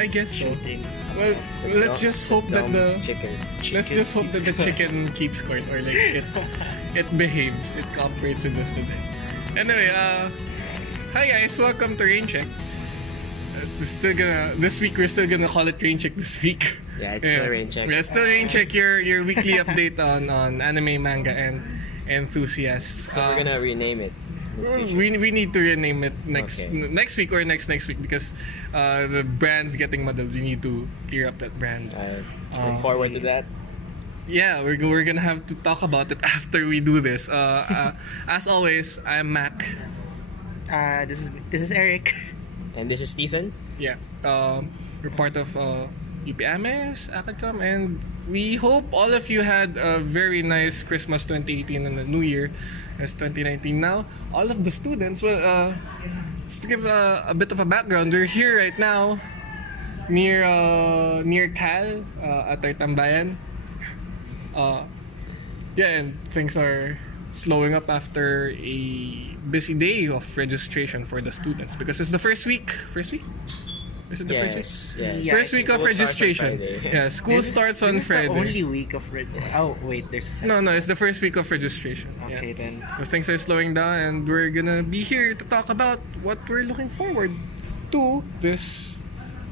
I guess so. Shooting. Well, let's just hope that the chicken. let's just hope that the chicken keeps quiet or like it behaves, it cooperates with us today. Anyway, hi guys, welcome to RainCheck. This week we're still gonna call it RainCheck this week. Yeah, it's still RainCheck. Yeah, it's still RainCheck, your weekly update on anime, manga, and enthusiasts. So we're gonna rename it. We need to rename it next week or next week because the brand's getting muddled. We need to clear up that brand. Look forward to that. Yeah, we're gonna have to talk about it after we do this. As always, I'm Mac. This is Eric. And this is Stephen. Yeah, we're part of upameacadcom, and we hope all of you had a very nice Christmas 2018 and the New Year as 2019 now. All of the students, well, just to give a bit of a background, we're here right now near Cal at our tambayan. Yeah, and things are slowing up after a busy day of registration for the students because it's the first week. Is it the first week? Yes. First week of School starts on registration. Friday. Yeah, school starts on Friday. The only week of Oh wait, there's a second. No, it's the first week of registration. Okay, then. So things are slowing down, and we're gonna be here to talk about what we're looking forward to this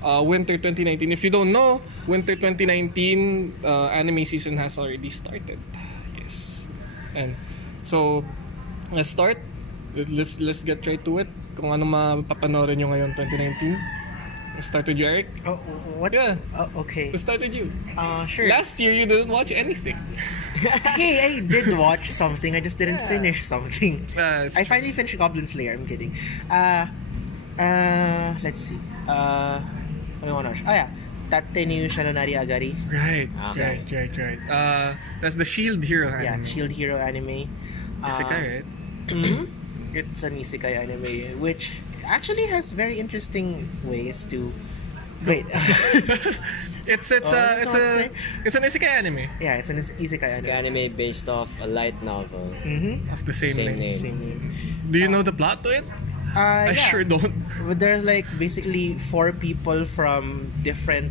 winter 2019. If you don't know, winter 2019 anime season has already started. Yes, and so let's start. Let's get right to it. Kung ano mapapanoorin nyo ngayon 2019. Let's start with you, Eric. Oh, what? Yeah. Oh, okay. Let's start with you. Sure. Last year you didn't watch anything. Hey, I did watch something. I just didn't finish something. It's I finally finished Goblin Slayer. I'm kidding. Let's see. What do I want to watch? Oh yeah, Tate ni Shadonari Agari. Right. Okay. That's the Shield Hero anime. Yeah, Shield Hero anime. Isekai, right? It's an isekai anime, which actually has very interesting ways to. Wait. It's an isekai anime Yeah, it's an isekai It's anime. an anime based off a light novel. of the same name. Same name. Do you know the plot to it? I sure don't. But there's like basically 4 people from different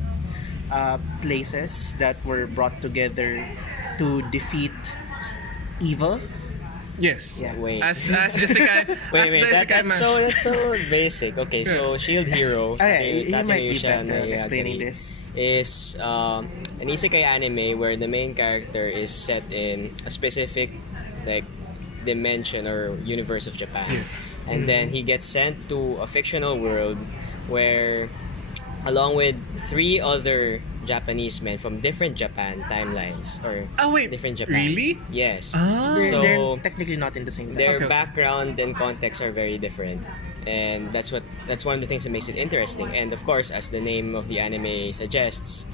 places that were brought together to defeat evil. Yes. Yeah. Wait. As isekai. as the isekai that's so basic. Okay, so Shield Hero. You might be Tateyusha better at explaining Nayagari this. is an isekai anime where the main character is set in a specific like dimension or universe of Japan. Yes. And then he gets sent to a fictional world where along with 3 other Japanese men from different Japan timelines or different Japan. Really? Yes. They're technically not in the same time. Their Okay. background and context are very different, and that's one of the things that makes it interesting. And of course, as the name of the anime suggests,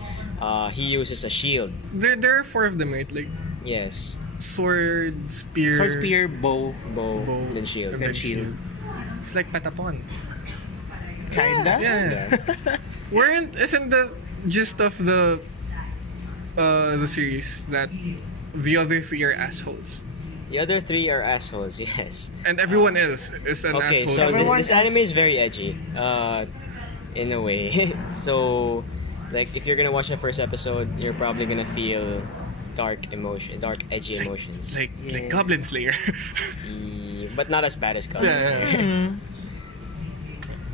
he uses a shield. There are 4 of them, right? Like Yes, sword, spear, bow, bow, Bow. then shield. and shield. It's like Patapon. Kinda. Yeah. Isn't the gist of the series that the other 3 are assholes? The other 3 are assholes. Yes. And everyone else is an Okay, asshole. so Everyone this anime else- is very edgy, in a way. So, like, if you're gonna watch the first episode, you're probably gonna feel dark, edgy emotions. like Yeah. Goblin Slayer. But not as bad as Goblin Yeah. Slayer.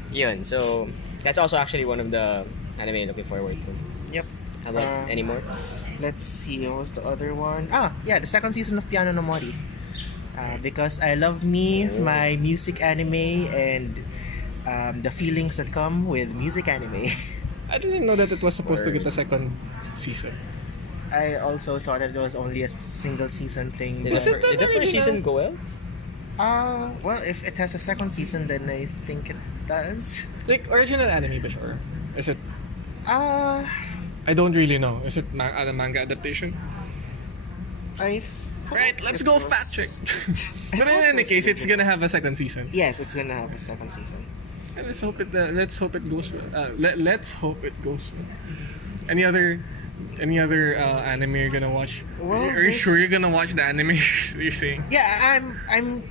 Yun, so that's also actually one of the anime I'm looking forward to. Yep. How about any more? Let's see, what was the other one? The second season of Piano no Mori. Because I love my music anime, and the feelings that come with music anime. I didn't know that it was supposed to get a second season. I also thought that it was only a single season thing. Did Was the, it did the original? first season go well? Well, if it has a second season, then I think it does. Like original anime, ba siya? Or is it? Uh, I don't really know. Is it a manga adaptation? I Right, let's go fact check. But in any case, it's gonna have a second season. Yes, it's gonna have a second season. And let's hope it goes well. Let's hope it goes well. Any other Any other anime you're gonna watch? Well, Are you this- sure you're gonna watch the anime you're saying? Yeah, I'm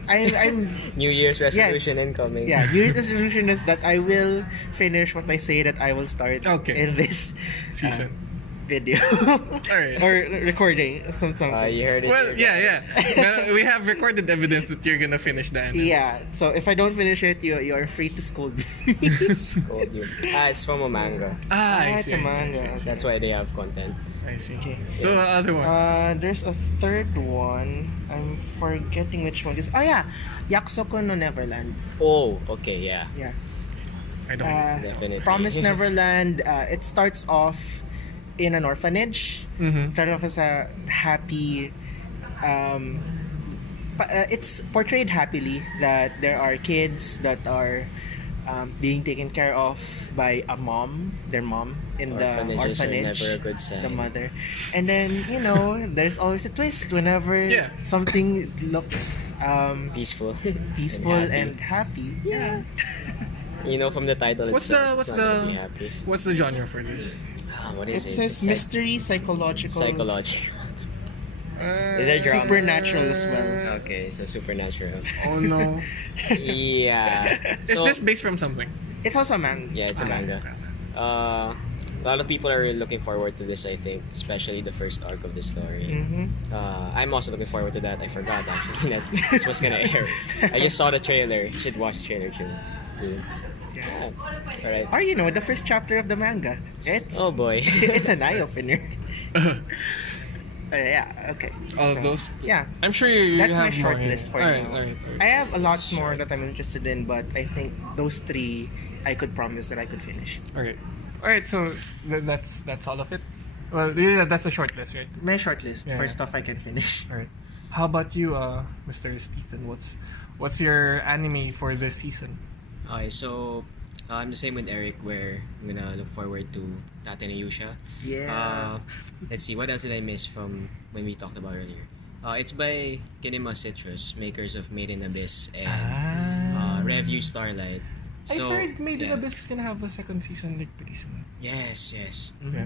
New Year's resolution Yes. incoming. yeah. New Year's resolution is that I will finish what I say that I will start Okay. in this Season. video Alright. or recording something. You heard it. Well, here, guys. yeah. We have recorded evidence that you're gonna finish the anime. Yeah, so if I don't finish it, you are free to scold me. Scold you. It's from a manga. I it's see, a I see, manga. I see. That's why they have content. I see. Okay. So other one. There's a third one. I'm forgetting which one this. Oh yeah, Yakusoko no Neverland. Oh, okay, yeah. Yeah. I don't know. Definitely. Promise Neverland. It starts off in an orphanage. Mm-hmm. Started off as a happy. It's portrayed happily that there are kids that are being taken care of by their mom in the Orphanages are orphanage. never a good sign. The mother, and then there's always a twist whenever Yeah. something looks Peaceful. peaceful happy. and happy. Yeah. From the title What's itself, the it's not gonna be happy. what's the genre for this? What It is it? says It's like mystery, psychological, psychological. Is there drama? supernatural as well. Okay, so supernatural. Oh no. Yeah. Is So- this based from something? It's also a manga. Yeah, it's a manga. A lot of people are looking forward to this, I think, especially the first arc of the story. Mm-hmm. I'm also looking forward to that. I forgot actually that this was gonna air. I just saw the trailer. You should watch the trailer too. Yeah. All right. Or the first chapter of the manga. It's Oh boy. it's an eye opener. Yeah. Okay. All of So, those? Yeah. I'm sure you That's my have more short here. list for Alright, now. alright. I have a lot more that I'm interested in, but I think those three I could promise that I could finish. Okay. Alright, so that's all of it? Well, yeah, that's a short list, right? My short list Yeah. for stuff I can finish. Alright. How about you, Mr. Stephen? What's your anime for this season? Okay, so I'm the same with Eric, where I'm gonna look forward to Tate no Yusha. Yeah. Let's see, what else did I miss from when we talked about earlier? It's by Kinema Citrus, makers of Made in Abyss and Review Starlight. So, I heard Made in yeah. Abyss is gonna have a second season like pretty soon. Yes. Yeah.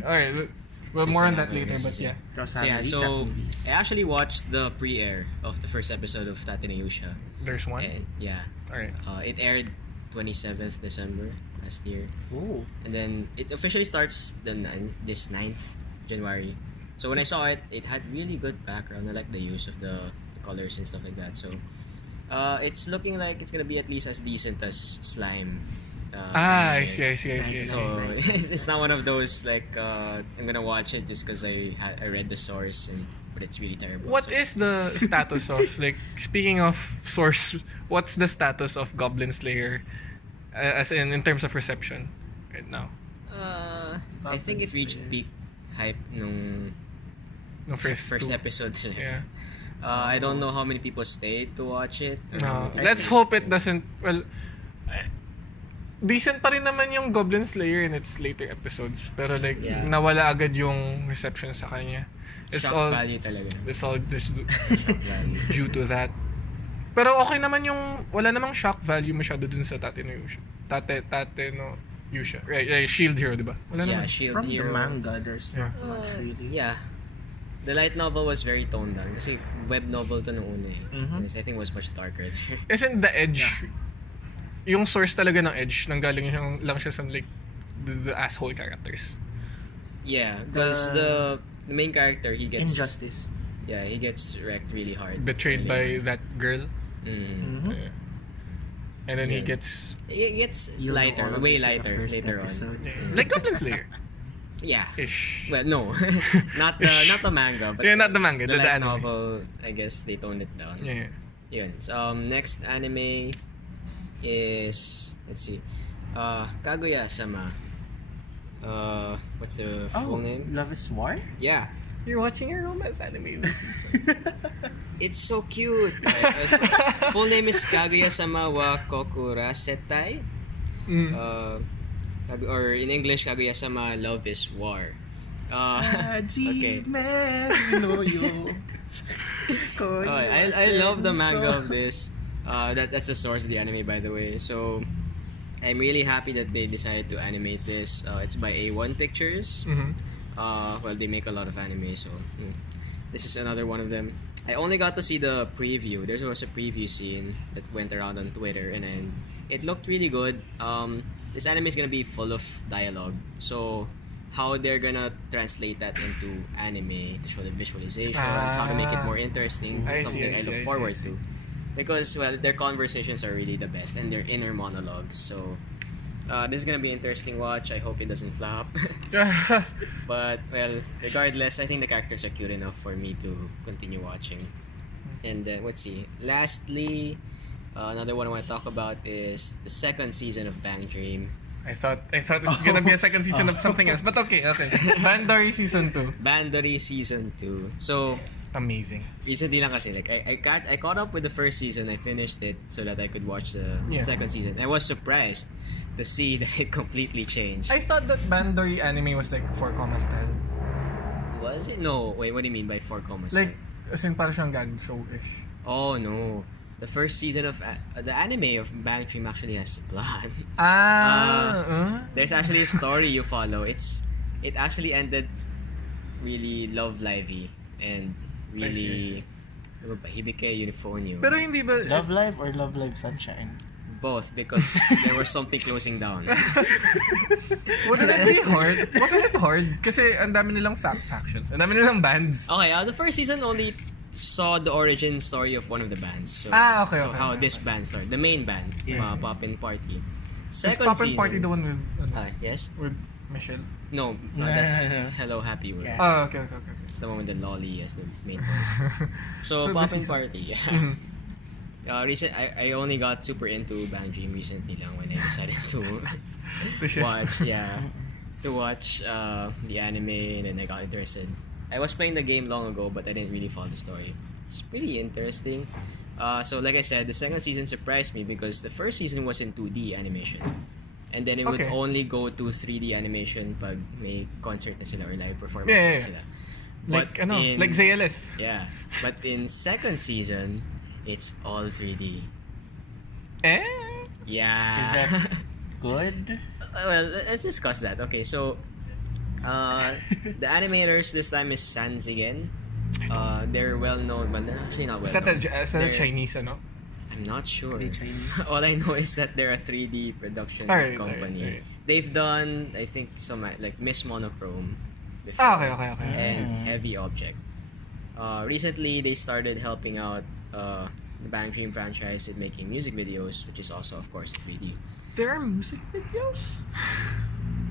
Alright, well, So more on it's that gonna later, have a but yeah. season. Cross So yeah, Family so Recap movies. I actually watched the pre-air of the first episode of Tate no Yusha. There's one? And yeah, Alright. it aired 27th December last year. Oh. And then it officially starts this 9th January. So when I saw it, it had really good background. I like the use of the colors and stuff like that. So it's looking like it's gonna be at least as decent as Slime. I see. So Nice. it's not one of those like I'm gonna watch it just because I read the source but it's really terrible. What so, is the status of, like, speaking of source, what's the status of Goblin Slayer as in terms of reception right now? I think it reached peak hype nung No, first two. episode. Yeah. I don't know how many people stayed to watch it. or how No, many people let's finished hope it. it doesn't. Well, decent pa rin naman yung Goblin Slayer in its later episodes, pero like Yeah. nawala agad yung reception sa kanya. It's Shock all value talaga. it's all just Shock value. due to that. Pero okay naman yung wala namang shock value masyado dun sa Tate no Yusha. Tate no Yusha. Right, Shield Hero, di ba? Wala Yeah, naman. Shield From Hero. the manga, there's not much really. Yeah. The light novel was very toned down kasi web novel to nung una eh. Mhm. Yes, I think it was much darker there. Isn't the edge yung source talaga ng edge nanggaling lang siya sa like the asshole characters. Yeah, because the main character he gets Injustice. Yeah, he gets wrecked really hard. Betrayed by that girl. Mm-hmm. Mhm. And then he Yeah. gets It gets You'll know lighter, all of way this in the lighter first later episode. on. like Goblin Slayer Yeah. ish. Well, no, not the manga, but Yeah, not the manga, the the light anime. novel. I guess they toned it down. Yeah. Yun. So, next anime is, let's see, Kaguya-sama. What's the full name? Love is War? Yeah, You're watching a romance anime this season. it's so cute. Full name is Kaguya-sama wa Kokurasetai. Or in English, Kaguya-sama Love is War. Okay. I love the manga of this. That's the source of the anime, by the way. So I'm really happy that they decided to animate this. It's by A1 Pictures. Mm-hmm. Well, they make a lot of anime, so this is another one of them. I only got to see the preview. There was a preview scene that went around on Twitter, and then it looked really good. This anime is gonna be full of dialogue, so how they're gonna translate that into anime to show the visualizations, how to make it more interesting, I see, something I I see, look I see, forward I see. to. Because, well, their conversations are really the best, and their inner monologues, so this is gonna be an interesting watch. I hope it doesn't flop. But, well, regardless, I think the characters are cute enough for me to continue watching. And let's see. Lastly, another one I want to talk about is the second season of Bang Dream. I thought it was gonna be a second season of something else, but okay. Bandori season 2. Bandori season 2. So, Amazing. recently lang kasi, like, I caught up with the first season. I finished it so that I could watch the Yeah. second season. I was surprised to see that it completely changed. I thought that Bandori anime was like 4 comma style. Was it? No. Wait, what do you mean by 4 commas? Like, as in parang siyang gag show-ish. Oh, no. The first season of the anime of Bang Dream actually has plot. There's actually a story you follow. It actually ended really love lively and really hibike unifonyo. Pero hindi ba... Love Live or Love Live Sunshine? Both, because there was something closing down. Wasn't it hard? Wasn't it hard? Kasi ang dami nilang factions. Ang dami nilang bands. Okay, the first season only saw the origin story of one of the bands. So, Okay. so how this band started. The main band, Yes. Poppin' Party. Is Second Pop and season. Party the one with... Yes? With Michelle? No, that's Hello Happy World. Yeah. Okay. It's the one with the lolly as the main voice. So, So Poppin' this is- Party, yeah. Mhm. I only got super into Bang Dream recently lang when I decided to The shift. watch the anime, and then I got interested. I was playing the game long ago, but I didn't really follow the story. It's pretty interesting. So like I said, the second season surprised me because the first season was in 2D animation. And then it would Okay. only go to 3D animation pag may concert na sila or live performances Yeah. na sila. Like, like ZLS. Yeah. But in second season, it's all 3D. Eh? Yeah. Is that good? Well, let's discuss that. Okay, so the animators this time is Sans again. They're well known, but they're actually not well Is that known. a They're- Chinese, ano? I'm not sure. Are they Chinese? All I know is that they're a 3D production Alright, company. alright. They've done, I think, some like Miss Monochrome before, Okay. and Heavy Object. Recently, they started helping out the Bang Dream franchise in making music videos, which is also, of course, 3D. There are music videos?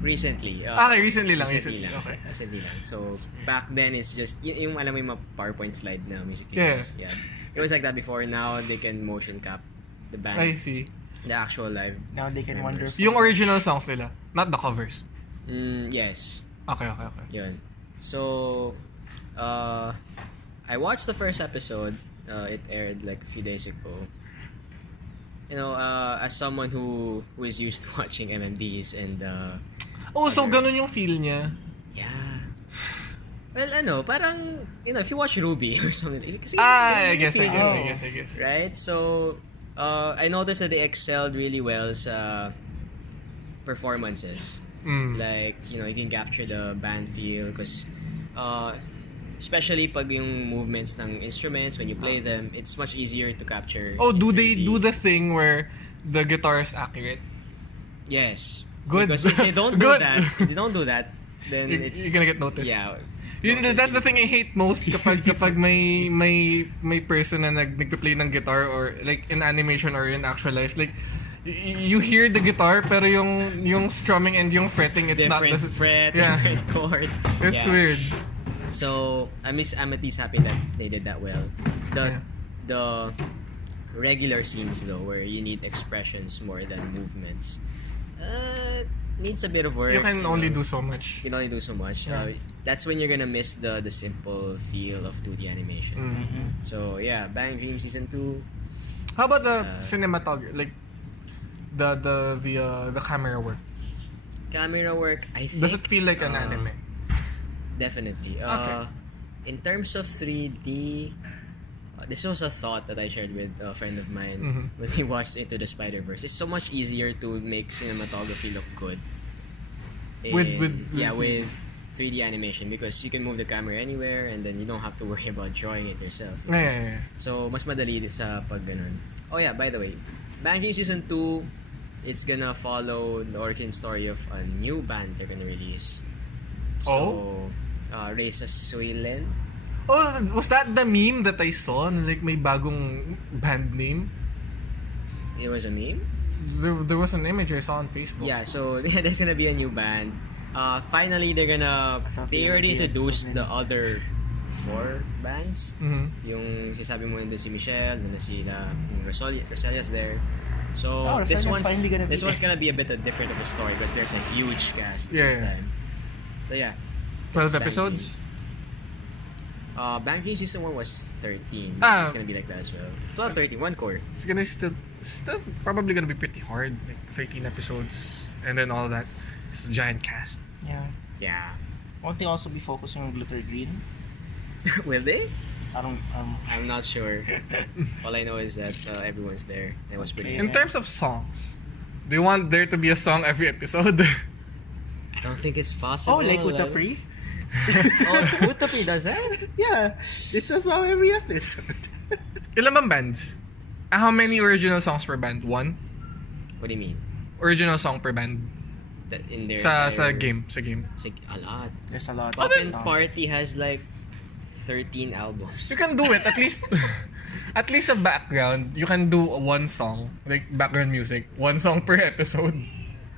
Recently. Recently lang. Recently Okay. lang. So, back then, it's just, yung alam mo yung mga PowerPoint slide na music Yeah. videos. Yeah. It was like that before. Now, they can motion cap the band. I see. The actual live. Now they can wonder. Members. Yung original songs nila, not the covers. Yes. Okay. Yun. So, I watched the first episode. It aired like a few days ago. You know, as someone who is used to watching MMVs and So other- ganun yung feel niya. yeah. Well, parang, you know, if you watch Ruby or something, kasi I ganun yung guess. feel yun. Right? So, I noticed that they excelled really well sa performances. Like, you know, you can capture the band feel because especially pag yung movements ng instruments when you play them, it's much easier to capture. Oh, in do they 3D. do the thing where the guitar is accurate? Yes. Good. Because if they don't do Good. that, then it's You're gonna get noticed. Yeah. That's the thing I hate most kapag may person na nagpe-play ng guitar or like in animation or in actual life, like you hear the guitar pero yung strumming and yung fretting, it's different not the fret, Yeah. different chord. It's Yeah. weird. So I'm at least happy that they did that well. The regular scenes though, where you need expressions more than movements, needs a bit of work. You can only know. do so much. You can only do so much. Yeah. That's when you're gonna miss the simple feel of 2D animation. Mm-hmm. So yeah, Bang Dream season 2. How about the cinematography, like the camera work? Camera work, I think. Does it feel like an anime? Definitely. Okay. In terms of 3D, this was a thought that I shared with a friend of mine Mhm. when we watched Into the Spider-Verse. It's so much easier to make cinematography look good. With with 3D animation because you can move the camera anywhere and then you don't have to worry about drawing it yourself. Yeah. So, mas madali sa pag ganun. Oh yeah, by the way, Banking Season 2, it's gonna follow the origin story of a new band they're gonna release. So, Race Suilen. Oh, was that the meme that I saw? Like, may bagong band name? It was a meme? There was an image I saw on Facebook. Yeah, so there's gonna be a new band. Finally, they already introduced the other 4 bands. Mm-hmm. Yung sinasabi mo nandun si Michelle, nandun si yung Rosalia's there. So Rosalia's finally gonna be this one's there. gonna be a bit different of a story because there's a huge cast this time. So yeah. 12 that's episodes? Banking Season 1 was 13. Ah. It's gonna be like that as well. 12, 13, 1 core. It's gonna still probably gonna be pretty hard. Like 13 episodes and then all that. It's a giant cast. Yeah. Yeah. Won't they also be focusing on Glitter Green? Will they? I don't. I'm not sure. All I know is that everyone's there. It was pretty. In terms of songs, do you want there to be a song every episode? I don't think it's possible. Oh, like Utapri? Oh, Utapri does that? Yeah, it's a song every episode. Ilan bang bands? How many original songs per band? 1? What do you mean? Original song per band That in their sa entire- game. A lot. There's a lot. Open songs. Party has like 13 albums. You can do it at least. At least a background, you can do one song, like background music, one song per episode.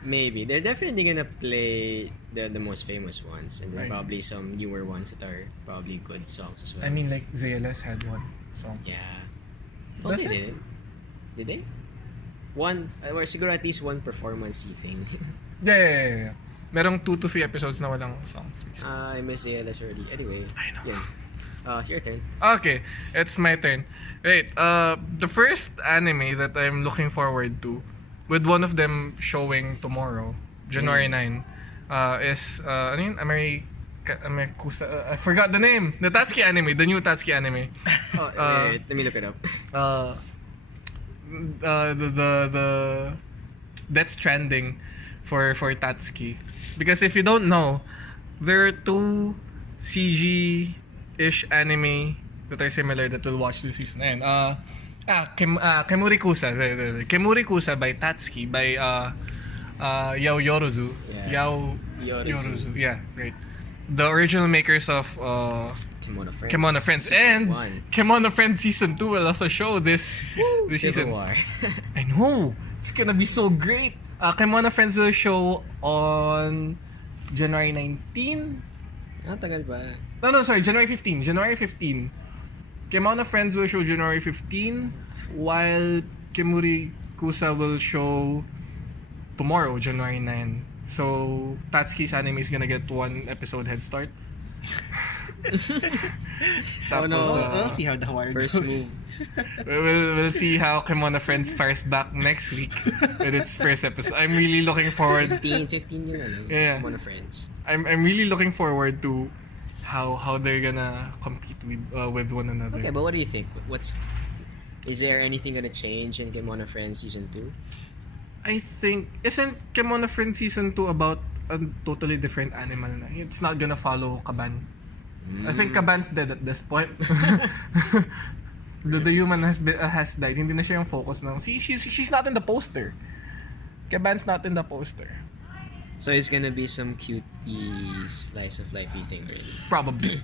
Maybe they're definitely gonna play the most famous ones, and then Right. probably some newer ones that are probably good songs as well. I mean, like ZLS had one song. yeah. Oh, Does they it? didn't. Did they? One, or siguro at least one performance-y thing. Yeah. Merong 2 to 3 episodes na walang songs. I miss ALS already. Anyway, I know. yeah. Your turn. Okay, it's my turn. Wait, the first anime that I'm looking forward to, with one of them showing tomorrow, January 9, is ano yun? Amerikusa. I forgot the name. The Tatsuki anime, the new Tatsuki anime. Oh, wait, let me look it up. The Death Stranding for Tatsuki. Because if you don't know, there are 2 CG-ish anime that are similar that we'll watch this season. Ayan. Kemuri Kusa. Kemuri Kusa by Tatsuki by Yao Yorozu. Yeah. Yao Yorozu. Yeah, right. The original makers of Kemono Friends. And One. Kemono Friends Season 2 will also show this Civil season. War. I know! It's gonna be so great! Kemono Friends will show on January 19? Tagal ba? No, sorry, January 15. January 15. Kemono Friends will show January 15, while Kemuri Kusa will show tomorrow, January 9. So, Tatsuki's anime is gonna get 1 episode head start. Oh, no. We'll see how the wire First goes. move. We'll see how Kemono Friends fires back next week with its first episode. I'm really looking forward. 15 yun, ano? Yeah. One of friends. I'm really looking forward to how they're gonna compete with one another. Okay, but what do you think? Is there anything gonna change in Kemono Friends Season 2? I think isn't Kemono Friends Season 2 about a totally different animal na? It's not gonna follow Kaban. I think Kaban's dead at this point. the human has died. Hindi na siya yung focus ng. See, she's not in the poster. Kaban's not in the poster. So it's gonna be some cutie slice of life, you think, really? Probably.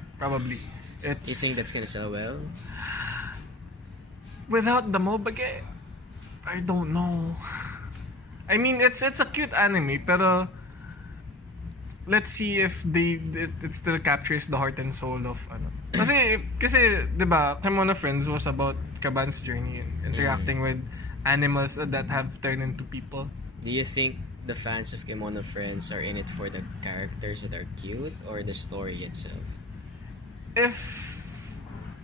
You think that's gonna sell well? Without the Mobage, I don't know. I mean, it's a cute anime, pero let's see if it still captures the heart and soul of ano. Kasi 'di ba, Kemono Friends was about Kaban's journey and interacting with animals that have turned into people. Do you think the fans of Kemono Friends are in it for the characters that are cute or the story itself? If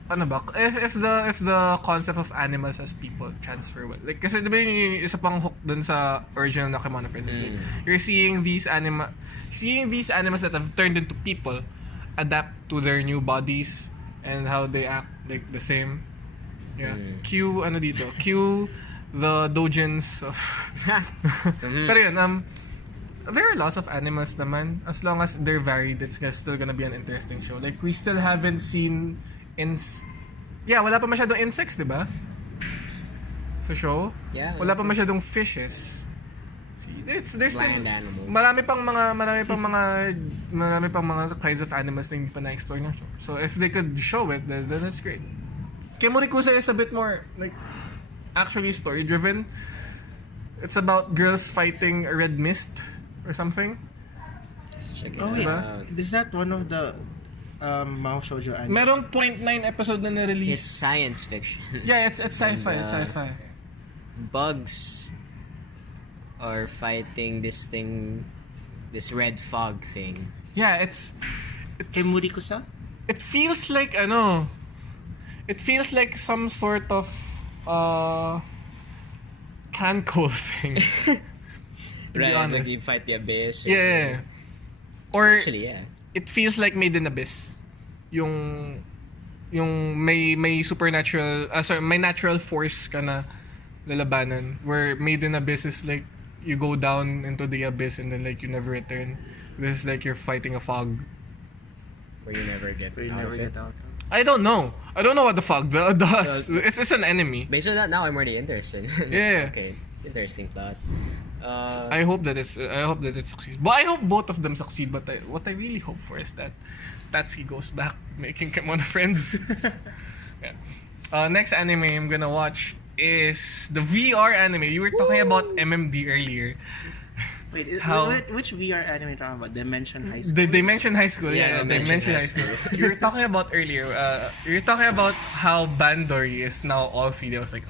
the concept of animals as people transfer well. Like kasi 'di ba yung isa pang hook dun sa original na Kemono Friends is like, you're seeing these animals that have turned into people adapt to their new bodies and how they act like the same. Yeah. Q the doujins of pero yun, there are lots of animals naman. As long as they're varied, it's still gonna be an interesting show. Like, we still haven't seen wala pa masyadong insects, di ba? Sa show? Yeah. Wala pa masyadong fishes. See, there's still, Land animals. marami pang mga kinds of animals na hindi pa na-explore ng show. So if they could show it, then that's great. Kemurikusa is a bit more like actually story-driven. It's about girls fighting a red mist or something. Check it Oh wait, out. is that one of the Mao Shoujo anime? Merong 0.9 episode na It's na-release. science fiction. Yeah, it's sci-fi. And, It's sci-fi. Bugs are fighting this red fog thing. Yeah, it's Kemurikusa? it feels like it feels like some sort of Kanko thing. To be Right, like honest. you fight the abyss. Or Yeah. something. Or Actually, yeah. it feels like Made in Abyss. Yung may supernatural, may natural force ka na lalabanan. Where Made in Abyss is like you go down into the abyss and then like you never return. This is like you're fighting a fog. Where you never get Where you out never of it. get out. I don't know what the fog does. It's an enemy. Based on that, now I'm already interested. Yeah. Okay, it's interesting plot. I hope that it succeeds. But I hope both of them succeed. But what I really hope for is that Tatsuki goes back making Kemono friends. Yeah. Next anime I'm gonna watch is the VR anime. You were talking about MMD earlier. Wait, How- which VR anime are you talking about? Dimension High School? They mentioned high school. Yeah, Yeah, they they mentioned mentioned high high school. You were talking about earlier. You were talking about how Bandori is now all 3D. I was like,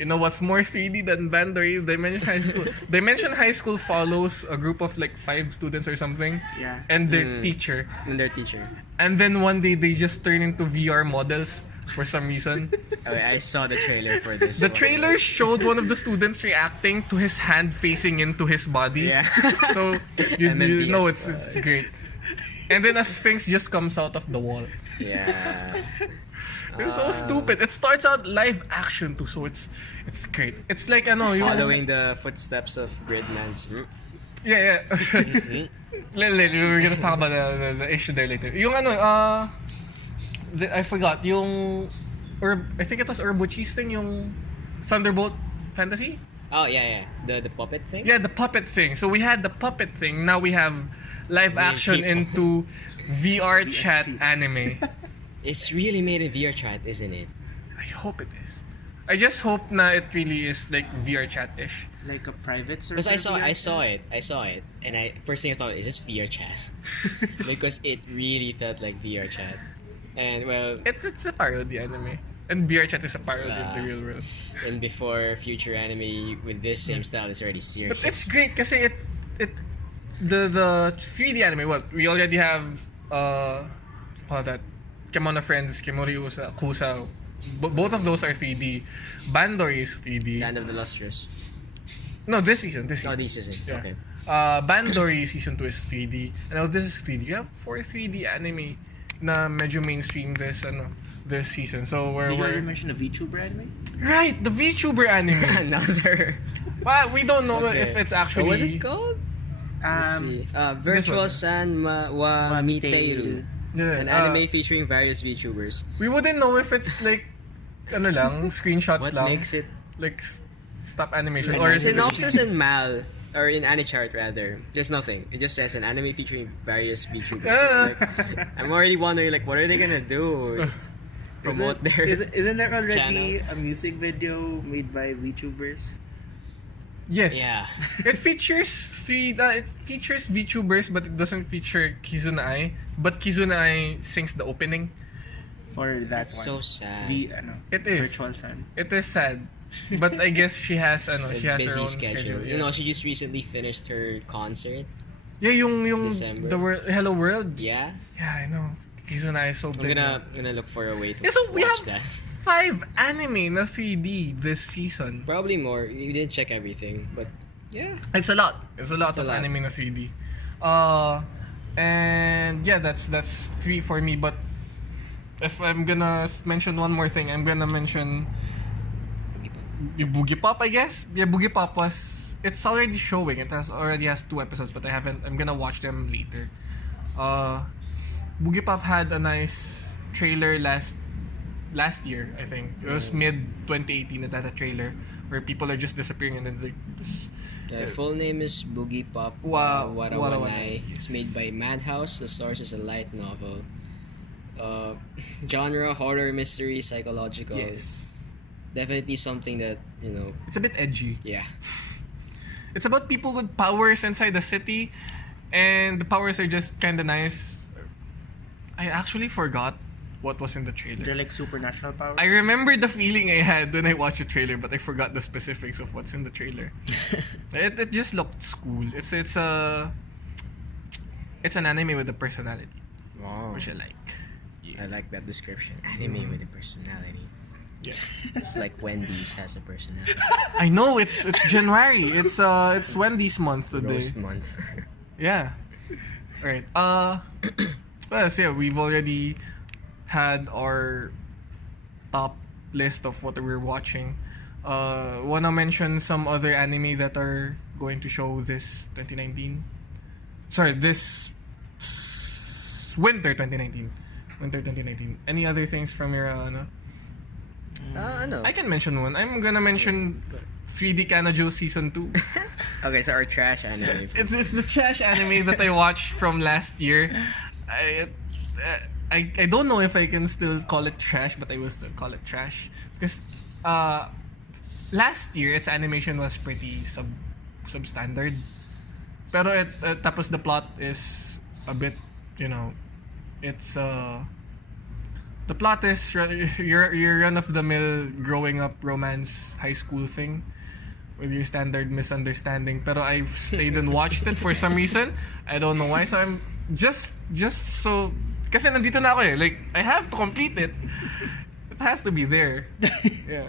you know what's more 3D than Bandori? Dimension High School. Dimension High School follows a group of like 5 students or something, Yeah. and their teacher. And their teacher. And then one day they just turn into VR models for some reason. I saw the trailer for this. The one. trailer showed one of the students reacting to his hand facing into his body. Yeah. So you MMD know as it's great. And then a sphinx just comes out of the wall. Yeah. It's so stupid. It starts out live action too, so it's great. It's like yung Following the footsteps of Gridman's. yeah. We're gonna talk about the issue there later. Yung I forgot yung I think it was Urbuchi's thing, yung Thunderbolt Fantasy. Oh yeah. The puppet thing. Yeah, the puppet thing. So we had the puppet thing. Now we have live action into VR chat anime. It's really made in VR chat, isn't it? I hope it is. I just hope na it really is like VR chat-ish. Like a private server? Because I VR saw it, and first thing I thought is this VR chat, because it really felt like VR chat, and well, It's a parody anime. And VR chat is a parody of the Ah. real world. and before future anime with this same style is already serious. But it's great kasi the 3D anime, we already have call that Kemono Friends, Kemuriusa, Kusa. Both of those are 3D. Bandori is 3D. Land of the Lustrous. No, this season. Oh, this isn't. Yeah. Okay. Bandori season 2 is 3D. And now this is 3D. You have 4 3D anime na medyo mainstream this season. So You already we're mentioned the VTuber anime? right, the VTuber anime. Another. Well, we don't know Okay. if it's actually What was it called? Let's see. Virtual one. San wa Miteiru. Yeah, An anime featuring various VTubers. we wouldn't know if it's like screenshots What lang. makes it? Like stop animation Like, or the synopsis in Mal or in Anichart rather, just nothing. It just says an anime featuring various VTubers. So, like, I'm already wondering like, what are they gonna do? Promote their Isn't there already channel. a music video made by VTubers? Yes. Yeah. It features it features VTubers, but it doesn't feature Kizuna Ai. But Kizuna Ai sings the opening. For that That's one. so sad. It is. Virtual Sun. It is sad. But I guess she has A she has her busy own schedule. yeah. You know, she just recently finished her concert. Yeah, yung December. the world, Hello World. Yeah. Yeah, I know. Kizuna Ai is so I'm big. gonna look for a way to Yeah, so we watch have that. 5 anime na 3D this season. Probably more. You didn't check everything, but yeah. It's a lot. It's a lot It's a of lot. anime na 3D. And yeah, that's 3 for me. But if I'm gonna mention one more thing, I'm gonna mention Boogie Pop, I guess. Yeah, Boogie Pop was it's already showing. It already has 2 episodes, but I haven't. I'm gonna watch them later. Boogie Pop had a nice trailer last year. I think it was mid 2018. It had a trailer where people are just disappearing, and then like this. The full name is Boogie Pop Warawanai. It's made by Madhouse. The source is a light novel. Genre horror, mystery, psychological. Yes. Definitely something that, you know. It's a bit edgy. Yeah. It's about people with powers inside the city, and the powers are just kind of nice. I actually forgot what was in the trailer. They're like supernatural powers. I remember the feeling I had when I watched the trailer, but I forgot the specifics of what's in the trailer. It just looked cool. It's an anime with a personality, Wow. which I like. I like that description. Anime with a personality. Yeah. It's like Wendy's has a personality. I know it's January. It's Wendy's month today. Roast month. Yeah. Right. Well, so yeah, we've already had our top list of what we're watching. Wanna mention some other anime that are going to show this 2019? Sorry, this winter 2019. Winter 2019. Any other things from your No. I can mention one. I'm gonna mention 3D Kanojo Season 2. Okay, so our trash anime. It's the trash anime that I watched from last year. I don't know if I can still call it trash, but I will still call it trash because last year its animation was pretty substandard. Pero tapos the plot is a bit, it's the plot is your run of the mill growing up romance high school thing with your standard misunderstanding. Pero I stayed and watched it for some reason. I don't know why. So I'm just so kasi nandito na ako eh. Like I have to complete it. It has to be there. Yeah.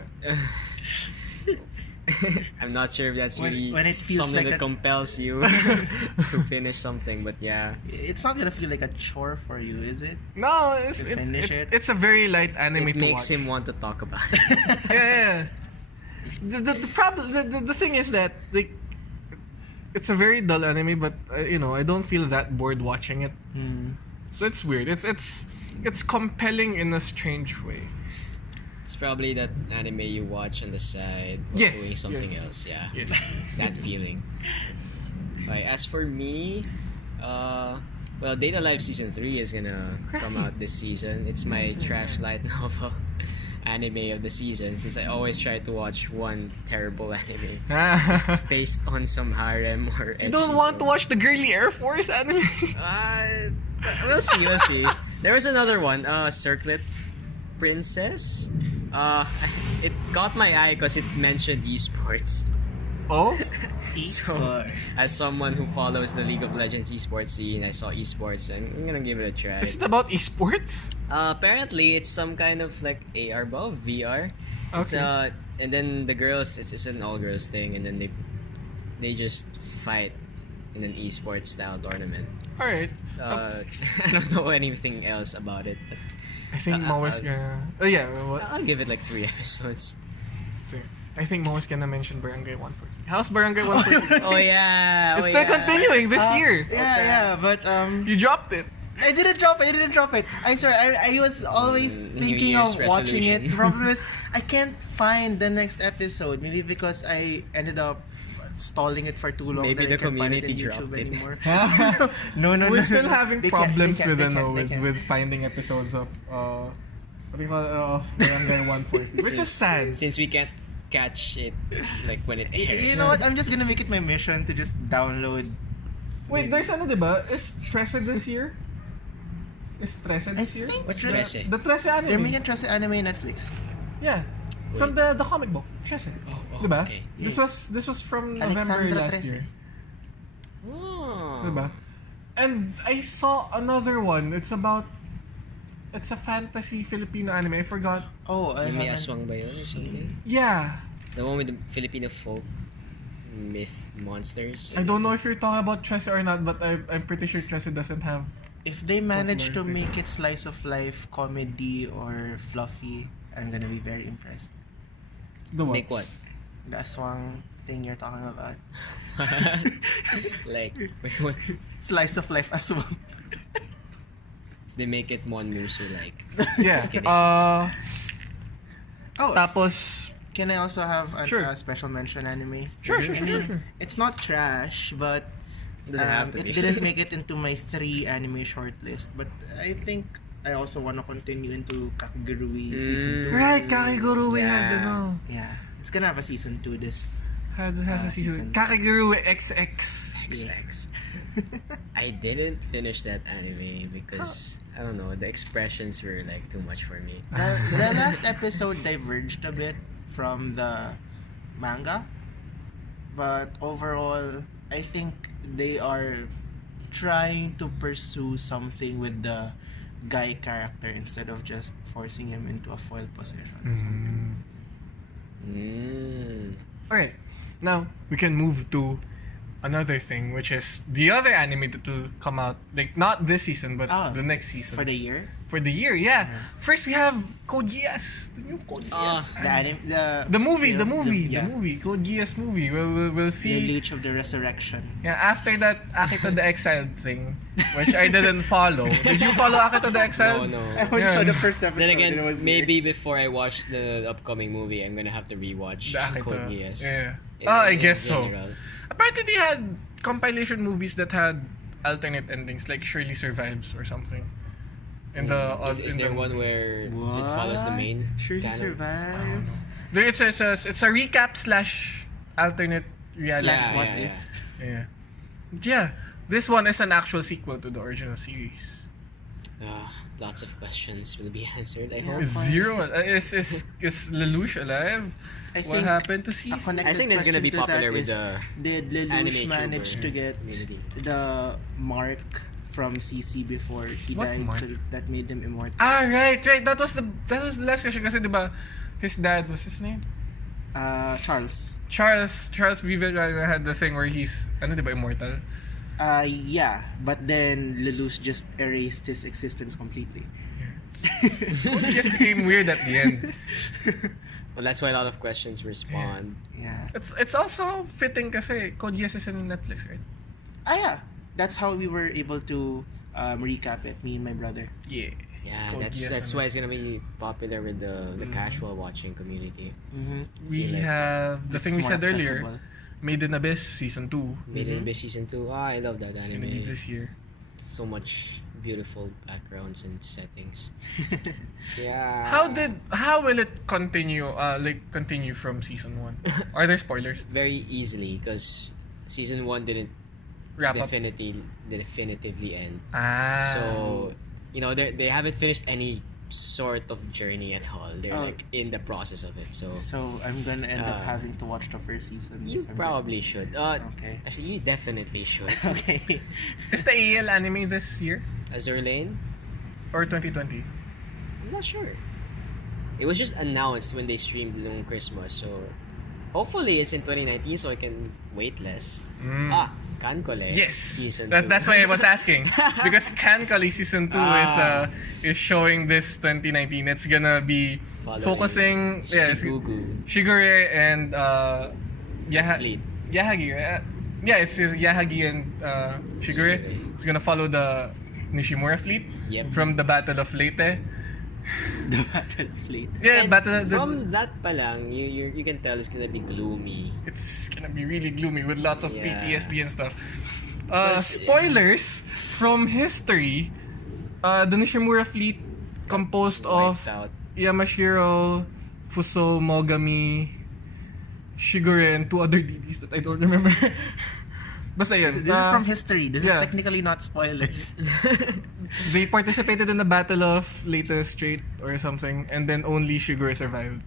I'm not sure if that's really when it feels something like that compels you to finish something, but yeah. It's not gonna feel like a chore for you, is it? No, it's a very light anime It to makes watch. him want to talk about it. Yeah. The problem, the thing is that like it's a very dull anime, but I don't feel that bored watching it. So it's weird. It's compelling in a strange way. It's probably that anime you watch on the side while Yes, doing something yes. else. Yeah, Yes. that feeling. Right, as for me, well, Data Life Season 3 is gonna come out this season. It's my trash light novel anime of the season, since I always try to watch one terrible anime based on some harem or You don't want to watch the girly Air Force anime? We'll see. There was another one, Circlet Princess. It caught my eye because it mentioned esports. Oh? So, as someone who follows the League of Legends esports scene, I saw esports and I'm gonna give it a try. Is it about esports? Apparently, it's some kind of like AR ball, VR. It's, Okay. and then the girls, it's an all-girls thing, and then they just fight in an esports style tournament. Alright. I don't know anything else about it, but I think Mo is gonna... Oh yeah, what? I'll give it like 3 episodes. I think Mo is gonna mention Barangay 140. How's Barangay 140? Oh yeah, It's still continuing this year. Yeah, but You dropped it. I didn't drop it. I'm sorry. I was always New thinking Year's of watching it. resolution. The problem is I can't find the next episode. Maybe because I ended up stalling it for too long. Maybe that I the can't find it community in YouTube dropped it. anymore. No. We're still having They can't- problems they can't- with they can't. with finding episodes of what do you call it? Of Barangay 140, which is sad. Since we can't catch it like when it airs. You know what? I'm just gonna make it my mission to just download. Wait, there's ano, diba? Is Trece this year? Is Trece this year? think What's the- Trece? The Trece anime. They're making Trust Anime in Netflix. Yeah. From the comic book, Trece. Oh, Diba? okay. This was from November Alexandra last Trece. year. Oh. Diba? And I saw another one. It's a fantasy Filipino anime. I forgot. Oh, I May haven't. Aswang ba yun or something? Yeah. The one with the Filipino folk myth monsters. I don't know if you're talking about Trece or not, but I'm pretty sure Trece doesn't have. If they manage to Folklore thing. make it slice of life comedy or fluffy, I'm gonna be very impressed. The what? Make what? The Aswang thing you're talking about. Like, Slice of life as well. they make it Monmusu like. Yeah. Just kidding. Oh, Tapos, can I also have a Sure. special mention anime? Sure. It's not trash, but Doesn't have to it be. didn't make it into my 3 anime shortlist. But I think I also want to continue into Kakegurui season 2. Right, Kakegurui Yeah. had ano. Yeah, it's gonna have a season 2 this. Has a season. season. Kakegurui XX. XX. I didn't finish that anime because I don't know, the expressions were like too much for me. The last episode diverged a bit from the manga, but overall, I think they are trying to pursue something with the guy character instead of just forcing him into a foil position. Alright, now we can move to another thing, which is the other anime that will come out, like not this season, but the next season. For the year. For the year, yeah. First we have Code Geass, the new Code Geass. The movie, Code Geass movie. We'll see. The Leech of the Resurrection. Yeah, after that Akito the Exiled thing, which I didn't follow. Did you follow Akito the Exiled? No. I only saw the first episode. Then again, and it was maybe before I watch the upcoming movie, I'm gonna have to rewatch The Akito. Code Geass. Yeah. I In guess so. general. Apparently they had compilation movies that had alternate endings, like Shirley Survives or something. In Is there one where it follows the main Shirley canon? survives. It's a recap slash alternate reality. Slash what yeah, if? Yeah. This one is an actual sequel to the original series. Lots of questions will be answered, I Yeah. hope. Zero. Is Lelouch alive? I What think happened to a Cece? connected I think it's gonna be question to popular that with is, the did anime Lelouch manage tuber to get community. the mark from CC before he What died, mark? so that made him immortal? Right. That was the last question kasi diba his dad, what's his name? Charles. Charles Vivian had the thing where he's diba immortal? Yeah, but then Lelouch just erased his existence completely. It just became weird at the end. Well, that's why a lot of questions respawn. Yeah. It's also fitting kasi Code Geass is in Netflix, right? Yeah. That's how we were able to recap it, me and my brother. Yeah. Yeah, Code Geass that's and why it's gonna be popular with the casual watching community. Mm-hmm. We Feel like have the thing we said earlier, Accessible. Made in Abyss season 2. Made in Abyss season 2. I love that Gonna be anime. this year. So much beautiful backgrounds and settings. Yeah. How will it continue? Continue from season 1? Are there spoilers? Very easily because season 1 didn't Wrap up. definitively end. So So, they haven't finished any sort of journey at all. They're Oh. like in the process of it. So So I'm gonna end up having to watch the first season. you if I'm probably should. Okay. Actually, you definitely should. Okay. is the AL anime this year Azure Lane? or 2020? I'm not sure. It was just announced when they streamed on Christmas, so hopefully it's in 2019 so I can wait less. Kankole. Yes. Season 2. That's why I was asking because Kankali season 2 is showing this 2019. It's gonna be Following focusing Shigugu. Shigure and Fleet. Yahagi. It's Yahagi and Shigure. It's gonna follow the Nishimura fleet Yep. from the Battle of Leyte. The Battle Fleet. Yeah, And from that palang, you can tell it's gonna be gloomy. it's gonna be really gloomy with lots of Yeah. PTSD and stuff. Because- Spoilers from history. The Nishimura fleet composed of Wiped out. Yamashiro, Fuso, Mogami, Shigure, and 2 other DDs that I don't remember. Basta yun. This is from history. This yeah. is technically not spoilers. They participated in the Battle of Leyte Strait or something, and then only Shigure survived.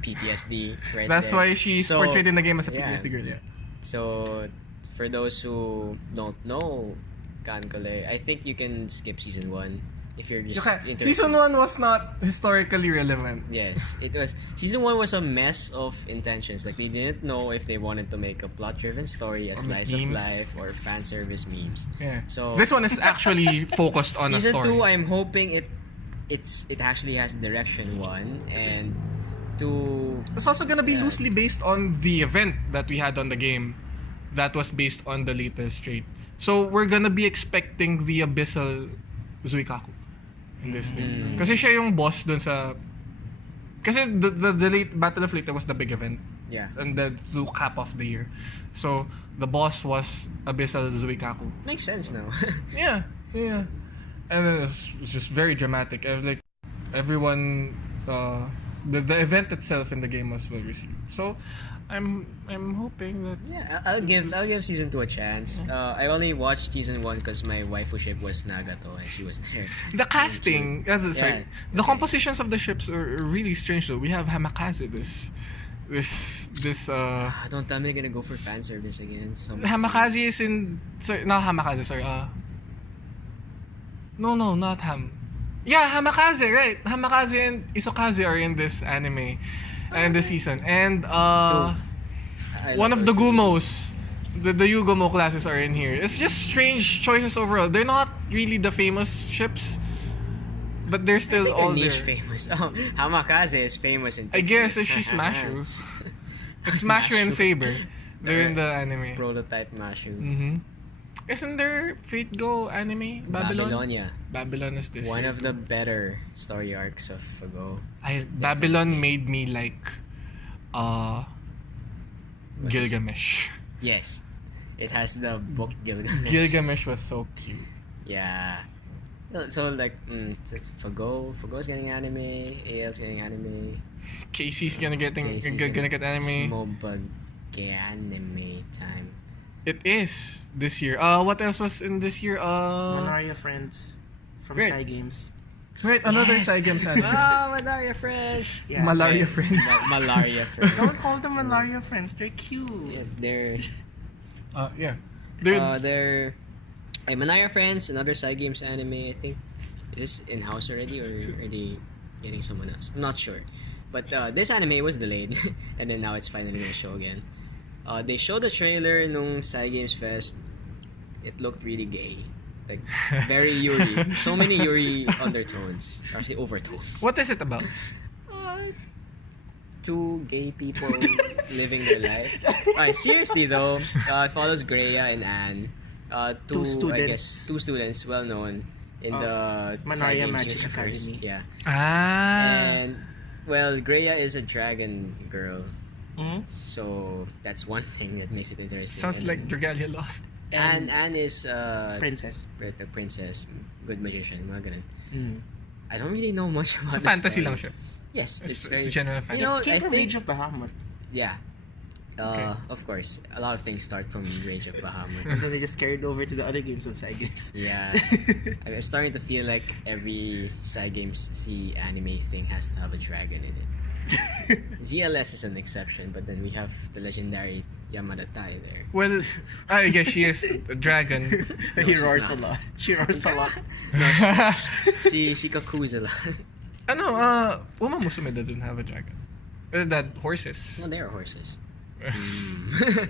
PTSD right That's there. why she's So, portrayed in the game as a yeah. PTSD girl. Yeah. So, for those who don't know Kankole, I think you can skip season 1 if you're just interested. Season 1 was not historically relevant. Yes, it was. Season 1 was a mess of intentions. Like, they didn't know if they wanted to make a plot-driven story, a Or slice of memes. life, or fan service memes. Yeah. So This one is actually focused on a season story. 2, I'm hoping it actually has direction 1 and to It's also gonna be Yeah. loosely based on the event that we had on the game. That was based on the latest trait. So we're gonna be expecting the Abyssal Zuikaku in this thing. Kasi siya yung boss dun sa... Kasi the late Battle of Leyte was the big event. yeah. And the to cap off the year. So the boss was Abyssal Zuikaku. Makes sense now. Yeah. And then it's just very dramatic. Like everyone, the event itself in the game was well received. So I'm hoping that Yeah, I'll give season 2 a chance. I only watched season 1 because my waifu ship was Nagato and she was there. the casting, sorry, the compositions of the ships are really strange though. We have Hamakaze, this Don't tell me they're gonna go for fan service again. Hamakaze is in, sorry, not Hamakaze, sorry, no, not Ham. Yeah, Hamakaze, right? Hamakaze and Isokaze are in this anime, in this season, and one of the Gumos, the Yugomo classes are in here. It's just strange choices overall. They're not really the famous ships, but they're still I think all they're niche there. famous. Oh, Hamakaze is famous in I Pixar. guess if she's Mashu. It's Mashu and Saber. They're in the anime. Prototype Mashu. Mm-hmm. Isn't there Fate Go anime? Babylon? Babylonia. Babylon is this One year of the too. better story arcs of Go. Babylon made me like What is- Gilgamesh. Yes. It has the book Gilgamesh. Gilgamesh was so cute. Yeah. So like, Fago's getting anime, AL's getting anime. Casey's gonna get Casey's gonna get anime. Smobug anime time. It is this year. What else was in this year? Manaria Friends from Great. Psy Games. Wait, another Yes. Side Games anime. Oh, Malaria Friends. Yeah. Malaria Friends. Malaria Friends. Don't call them Manaria Friends. They're cute. Yeah, they're Yeah. Dude, they're Malaria Friends, another Side Games anime. I think is this in house already, or are they getting someone else? I'm not sure. But this anime was delayed, and then now it's finally gonna show again. They showed the trailer nung Side Games Fest. It looked really gay, like very Yuri. So many Yuri undertones, actually overtones. what is it about? Two gay people living their life. Alright, seriously though, it follows Greya and Anne. Two students well known in Of the Manaria Side Games Magic universe. Academy. Yeah. Ah. And well, Greya is a dragon girl. Mhm. So that's one thing that makes it interesting. Sounds And like Dragalia Lost. And Anne is Princess. the princess, good magician, mga ganun. Mm. I don't really know much about So the fantasy story. lang siya. Yes, It's very general fantasy. You know, It came I from think Age of Bahamut. yeah. Okay. Of course, a lot of things start from Rage of Bahamut. And then they just carried over to the other games of Psy Games. Yeah, I'm starting to feel like every Side Games C anime thing has to have a dragon in it. ZLS is an exception, but then we have the legendary Yamada Tai there. Well, I guess she is a dragon. No, He she's roars a not. lot. She roars a lot. She kaku's a lot. Uma Musume doesn't have a dragon. That horses. No, they are horses.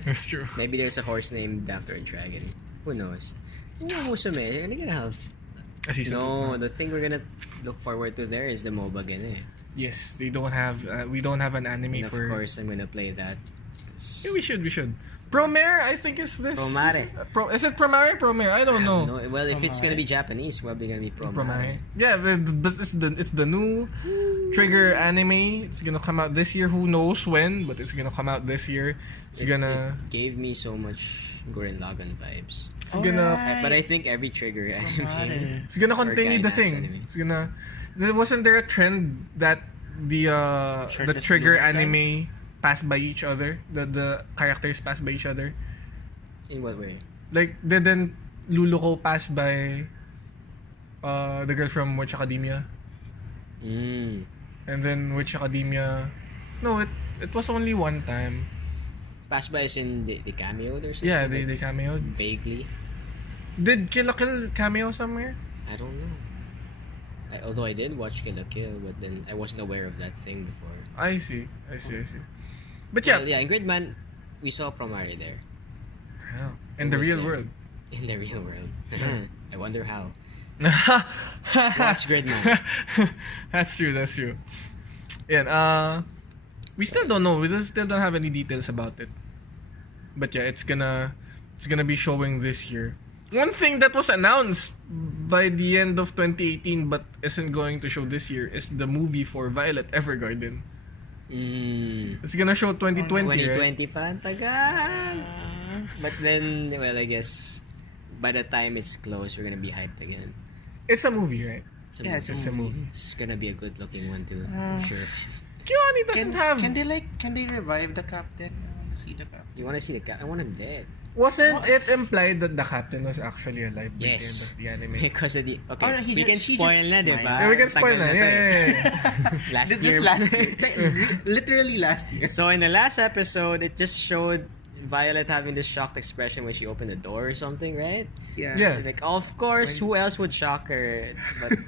That's true. Maybe there's a horse named after a dragon. Who knows? Musume, they're gonna have. A season No, two. the thing we're gonna look forward to there is the MOBA again. Yes, they don't have. We don't have an anime And of for. course, I'm gonna play that. Yeah, we should. Promare, I think is this. Promare. Is it Promare? Promare? I don't know. No, well, if it's gonna be Japanese, probably gonna be Promare. Yeah, but it's the new Trigger anime. It's gonna come out this year. Who knows when? But it's gonna come out this year. It's gonna. It gave me so much Gurren Lagann vibes. It's gonna. But I think every Trigger anime. It's gonna continue the Gainax thing. anime. It's gonna. Wasn't there a trend that the Shirtless Trigger blue guy? anime pass by each other? The characters pass by each other. In what way? Like didn't Luluko pass by the girl from Witch Academia? Mm. And then Witch Academia. No, it was only one time. Pass by is in the cameoed or something? Yeah, Like, they cameoed. vaguely. Did Kill la Kill cameo somewhere? I don't know. Although I did watch Kill la Kill, but then I wasn't aware of that thing before. I see. But yeah, Well, yeah, in Gridman, we saw Promare there. yeah. In the Who was real there? world. In the real world. I wonder how. Watch Gridman. That's true. Yeah. We still don't know. Still don't have any details about it. But yeah, it's gonna be showing this year. One thing that was announced by the end of 2018 but isn't going to show this year is the movie for Violet Evergarden. It's gonna show 2020, 2020 right? pa, tagal. But then, well, I guess by the time it's closed, we're gonna be hyped again. It's a movie, right? It's a Yeah, movie. it's a movie. It's gonna be a good looking one too. I'm sure. Giovanni doesn't have. Can they revive the captain? I want to see the captain. You wanna see the cat? I want him dead. Wasn't it implied that the captain was actually alive by Yes. the end of the anime? Because of the... Okay, Oh, no, we can he spoil just na, smiled. diba? Yeah, we can spoil Tagal na. to eh. Yeah. Last This year. last year. Literally last year. So in the last episode, it just showed Violet having this shocked expression when she opened the door or something, right? Yeah. Like, of course, who else would shock her but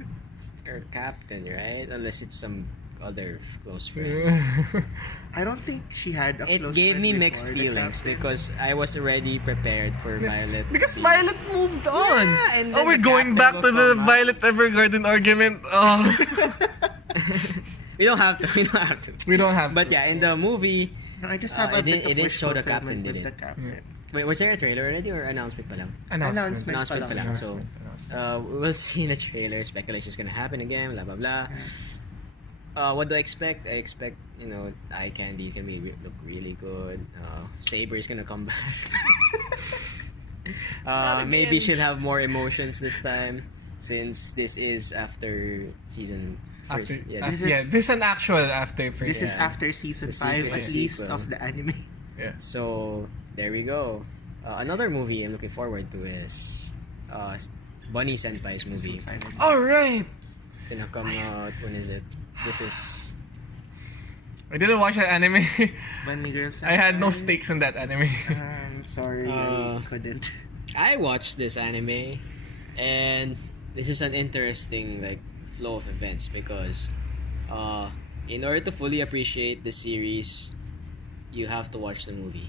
her captain, right? Unless it's some other close friend. I don't think she had a It close gave friend me before mixed the feelings captain. because I was already prepared for Violet. Because Violet moved on. Yeah, and Oh, then we're the going captain back will to the come back. Violet Evergarden argument. Oh. We don't have to. We don't have to. We don't have But to. yeah, in the movie, No, I just have it a bit didn't- of it didn't wish show the fulfillment captain, did with it? the captain. wait, was there a trailer already or announcement pa lang? Announcement Announcement pa pa lang. lang. So, we'll see in the trailer. Speculation is gonna happen again. Blah blah blah. What do I expect? I expect eye candy is gonna look really good. Saber is gonna come back. Maybe she'll have more emotions this time since this is after season first. This is an actual after first. This is after season The 5 sequel. at least Sequel. of the anime. Yeah. So there we go. Another movie I'm looking forward to is Bunny Senpai's movie. All right. It's gonna come out. When is it? This is. I didn't watch that anime. Bunny Girls. I had no stakes in that anime. I'm sorry, I couldn't. I watched this anime, and this is an interesting flow of events because, in order to fully appreciate the series, you have to watch the movie.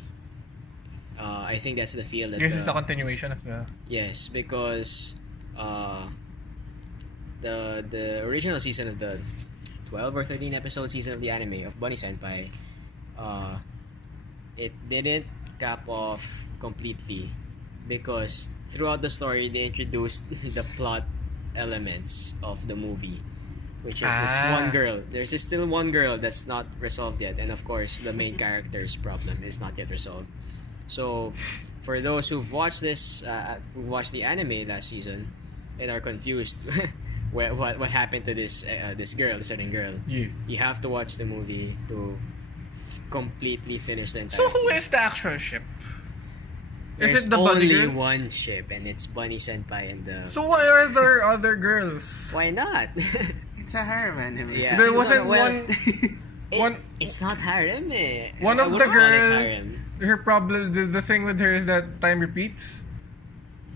I think that's the feel that. This is the continuation of the. Yes, because the original season of the 12 or 13 episode season of the anime of Bunny Senpai, it didn't cap off completely because throughout the story they introduced the plot elements of the movie, which is this one girl. There's still one girl that's not resolved yet, and of course the main character's problem is not yet resolved. So, for those who've watched who watched the anime last season, and are confused, what happened to this certain girl, Yeah. you have to watch the movie to completely finish the entire. So who thing. is the actual ship? There's is it the bunny only girl? one ship, and it's Bunny Senpai and the. So why are there other girls? Why not? It's a harem anime. Yeah. There wasn't Well, one. It's not harem, eh. One I of the wouldn't call it girls. harem. Her problem. The thing with her is that time repeats.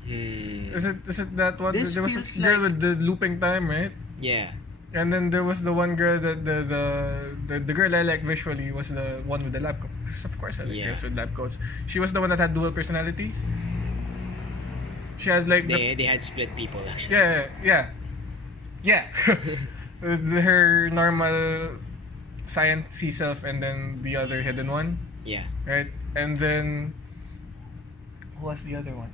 Hmm. Is it that one? This There was feels a girl like- with the looping time, right? Yeah. And then there was the one girl that the girl I like visually was the one with the lab coat. Of course, I like Yeah. girls with lab coats. She was the one that had dual personalities. She had like They had split people actually. yeah. With her normal sciencey self and then the other hidden one, Yeah. right? And then who was the other one?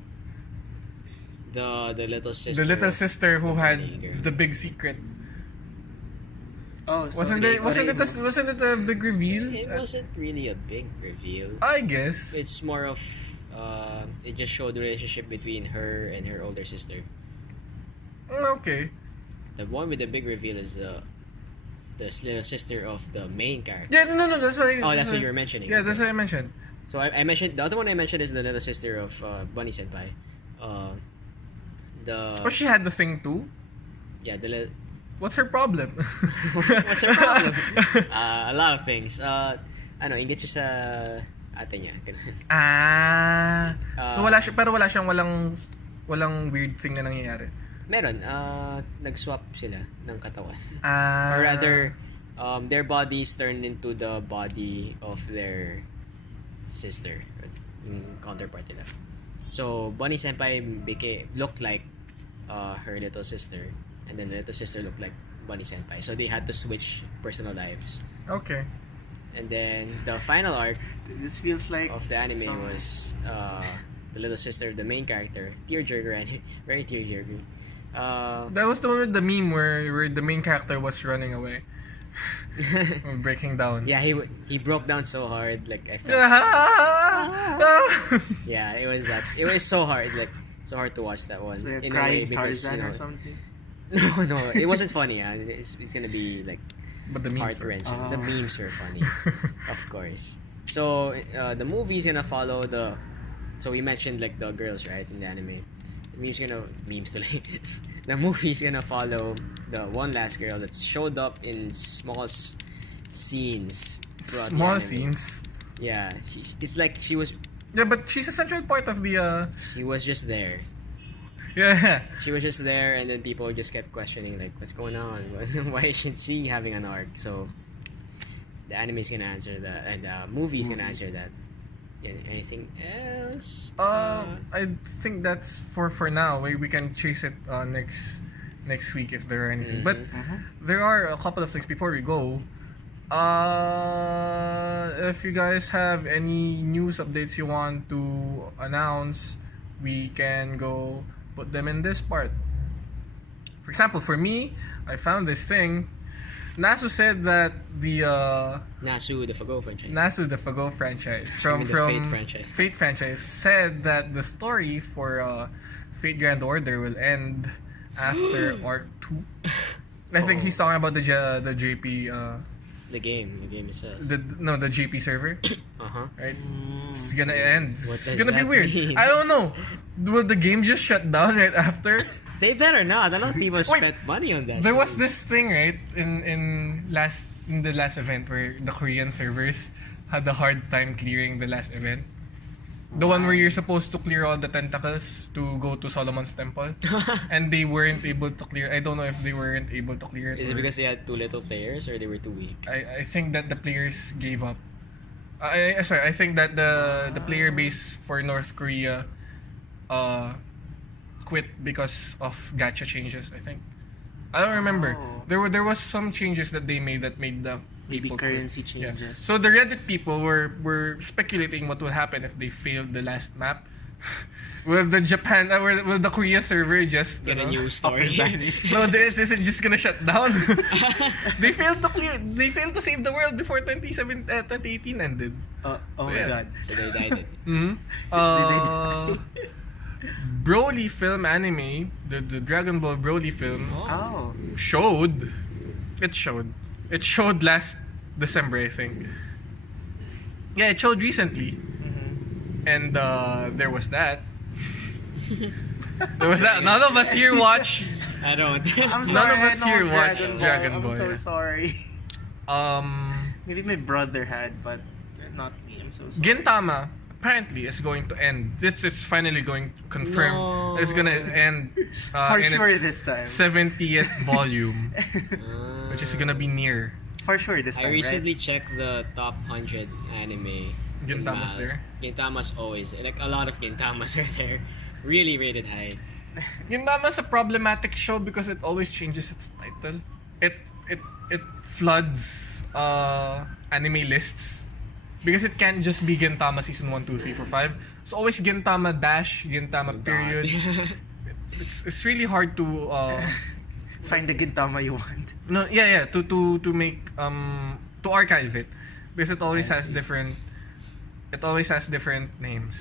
The little sister. The little sister who had bunny girl. the big secret. Oh, so Wasn't it? Wasn't it a big reveal? It wasn't really a big reveal. I guess. It's more of it just showed the relationship between her and her older sister. Okay. The one with the big reveal is the little sister of the main character. Yeah, no, that's what. Oh, that's what you were mentioning. Yeah, Okay. that's what I mentioned. So I mentioned the other one I mentioned is the little sister of Bunny Senpai. Oh, she had the thing too. Yeah, the little. What's her problem? What's her problem? A lot of things. Ingit siya sa ate niya. So wala siya, pero walang weird thing na nangyayari. Meron. Nag-swap sila ng katawan. Ah. Or rather, their bodies turned into the body of their sister, yung counterpart nila. So Bunny Senpai looked like her little sister, and then the little sister looked like Bunny Senpai. So they had to switch personal lives. Okay. And then the final arc This feels like of the anime some- was the little sister of the main character, tearjerker, and very tearjerker. That was the one with the meme where the main character was running away. Or breaking down. Yeah, he broke down so hard, like I felt. Yeah, it was that. It was so hard, like so hard to watch that one. It's like a In a way, crying because Tarzan you know, or something. no, it wasn't funny. It's gonna be like But the memes heart were- wrenching. Oh. The memes were funny, of course. So the movie's gonna follow the. So we mentioned like the girls, right, in the anime. The movie's gonna follow the one last girl that showed up in small scenes. throughout the Small anime. scenes. Yeah, it's like she was Yeah, but she's a central part of the. just there. Yeah. She was just there, and then people just kept questioning like, what's going on? Why isn't she having an arc? So the anime's gonna answer that, and the movie's gonna answer that. Anything else? I think that's for now. We can chase it next week if there are anything. But there are a couple of things before we go. If you guys have any news updates you want to announce, we can go put them in this part. For example, for me, I found this thing. Nasu said that the Nasu, the Fago franchise. Nasu, the Fago franchise from the Fate franchise. Fate franchise said that the story for Fate Grand Order will end after Arc 2. I think he's talking about the JP The game itself. the JP server, right? It's gonna end. What It's does gonna be that weird. mean? I don't know. Will the game just shut down right after? They better not. A lot of people spent money on that. There was shit. this thing, right, in the last event where the Korean servers had a hard time clearing the last event. The one where you're supposed to clear all the tentacles to go to Solomon's temple, and they weren't able to clear. I don't know if they weren't able to clear it. Is it or- because they had too little players or they were too weak? I think that the players gave up. I think that the player base for North Korea quit because of gacha changes, I think. I don't remember. Oh. There was some changes that they made that made the Maybe people quit. currency changes. Yeah. So the Reddit people were speculating what would happen if they failed the last map. Will the will the Korea server just Get a new Stop story. and vanish. no, this isn't just gonna shut down. They failed to save the world before 2018 ended. Oh my Yeah. god. So they died it. Broly film anime, the Dragon Ball Broly film Oh. showed last December, I think. Yeah, it showed recently. And there was that. None of us here watch. I don't. I'm None sorry. of us I know here watch Dragon I'm Ball, so yeah. sorry. Maybe my brother had, but not me. I'm so sorry. Gintama apparently is going to end. It's finally going to confirm. No. It's gonna end For in sure its this time. 70th volume, which is gonna be near. For sure this time. I recently checked the top 100 anime. Gintama's there. Gintama's always like a lot of Gintamas are there. Really rated high. Gintama's a problematic show because it always changes its title. It floods anime lists because it can't just be Gintama season 1, 2, 3, 4, 5. It's always Gintama dash, Gintama period. It's really hard to Find the Gintama you want. to make to archive it because it always has different names.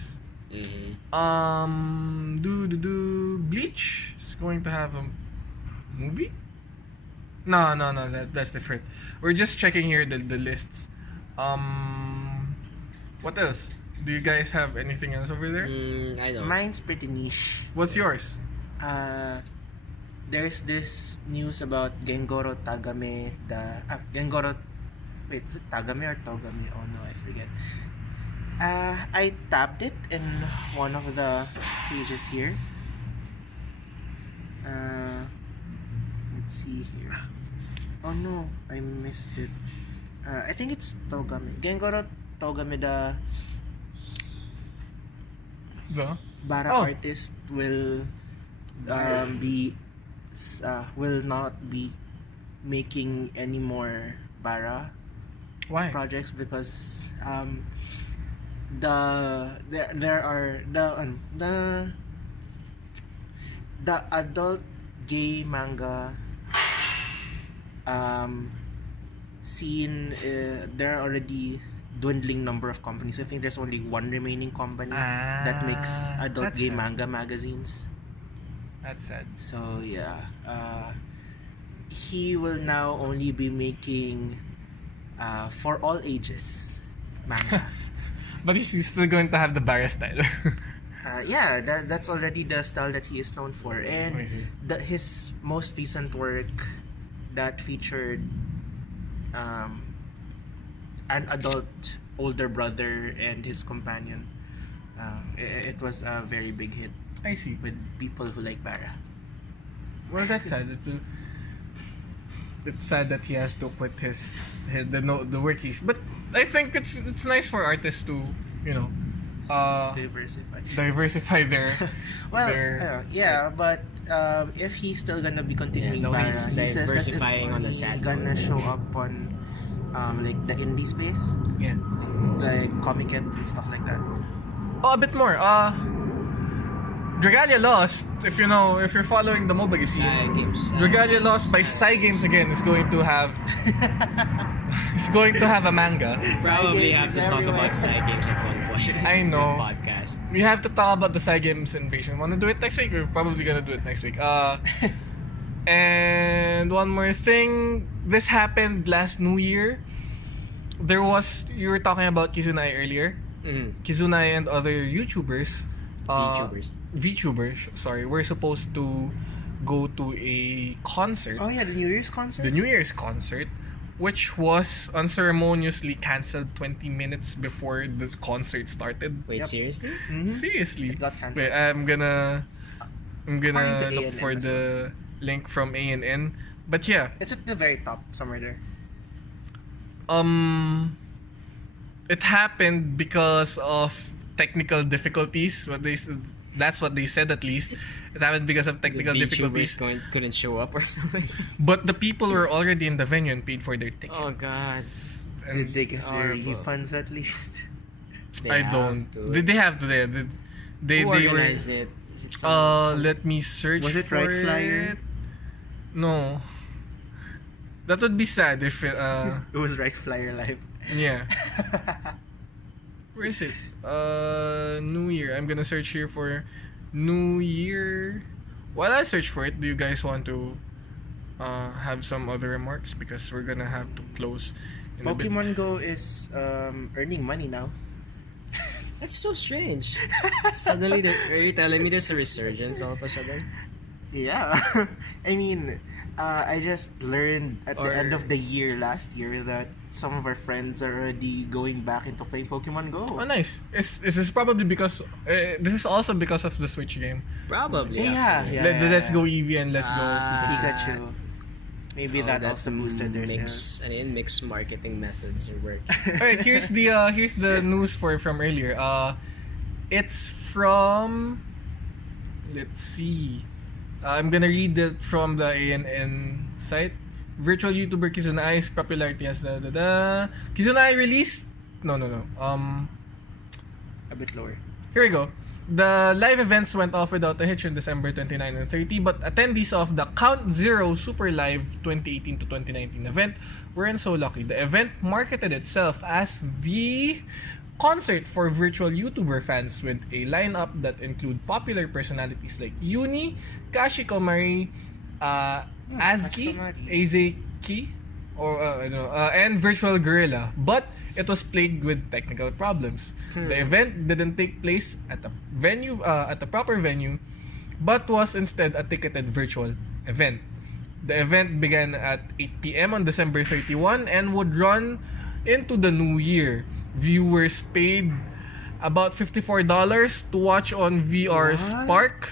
Bleach is going to have a movie? No, that's different. We're just checking here the lists. What else? Do you guys have anything else over there? I don't. Mine's pretty niche. What's yours? There's this news about Gengoro Tagame. Gengoro. Wait, is it Tagame or Togame? Oh no, I forget. I tapped it in one of the pages here. Let's see here. Oh no, I missed it. I think it's Togame. Gengoro Togame, the The? Bara Oh. artist will will not be making any more Bara. Why? projects because there are the adult gay manga scene. There are already dwindling number of companies. I think there's only one remaining company that makes adult that's gay sad. manga magazines. That's sad. So yeah, he will now only be making for all ages manga. But he's still going to have the Bara style. Yeah, that's already the style that he is known for, I and see. his most recent work that featured an adult older brother and his companion. It was a very big hit I see. with people who like Bara. Well, that's sad. It's sad that he has to put the work he's. But I think it's nice for artists to diversify their Well, their. yeah, but if he's still gonna be continuing Yeah, no, Bara, he's he says that it's diversifying on the only sad gonna note. show up on like the indie space, Yeah. like Comic and stuff like that. Oh, a bit more. Dragalia Lost. If you're following the MOBA scene, Dragalia Lost by Cygames again is going to have a manga. Probably Games have to talk everywhere. about side games at one point. I know. In the podcast. We have to talk about the Cygames invasion. Wanna do it next week? We're probably gonna do it next week. And one more thing. This happened last New Year. You were talking about Kizunai earlier. Kizunai and other YouTubers. VTubers, sorry, we're supposed to go to a concert. Oh yeah, the New Year's concert. The New Year's concert, which was unceremoniously cancelled 20 minutes before the concert started. Wait, Yep. seriously? Mhm. Seriously. It got cancelled. Wait, I'm gonna According to look A&N for as the link from ANN. But yeah, It's at the very top, somewhere there. it happened because of technical difficulties. That's what they said, at least. It happened because of technical The difficulties. VTubers couldn't show up or something. But the people were already in the venue and paid for their ticket. Oh god. And Did they get their horrible. refunds at least? They I have don't. to. Did they have to? They Who were. organized it? Is it some- Let me search. Was it for Right Flyer? it. No. That would be sad if it. It was Right Flyer Live. Yeah. Where is it? New Year. I'm gonna search here for New Year. While I search for it, do you guys want to have some other remarks? Because we're gonna have to close in a bit. Pokemon Go is earning money now. That's so strange. Suddenly, are you telling me there's a resurgence all of a sudden? Yeah. I mean, I just learned at the end of the year last year that some of our friends are already going back into playing Pokemon Go. Oh, nice. Is this probably because this is also because of the Switch game? Probably. Yeah, actually. yeah. Let's go Eevee and let's go Pikachu. Maybe that also boosted their sales. Mixed marketing methods are working. Alright, here's the news from earlier. It's from, let's see. I'm gonna read it from the ANN site. Virtual YouTuber Kizunai's popularity has Kizunai released. No. A bit lower. Here we go. The live events went off without a hitch on December 29 and 30, but attendees of the Count Zero Super Live 2018 to 2019 event weren't so lucky. The event marketed itself as the concert for virtual YouTuber fans with a lineup that include popular personalities like Uni, Kashikomari, Azuki, Kashikomari. Azeki, I don't know, and Virtual Gorilla. But it was plagued with technical problems. The event didn't take place at the proper venue, but was instead a ticketed virtual event. The event began at 8 p.m. on December 31 and would run into the new year. Viewers paid about $54 to watch on VR Spark,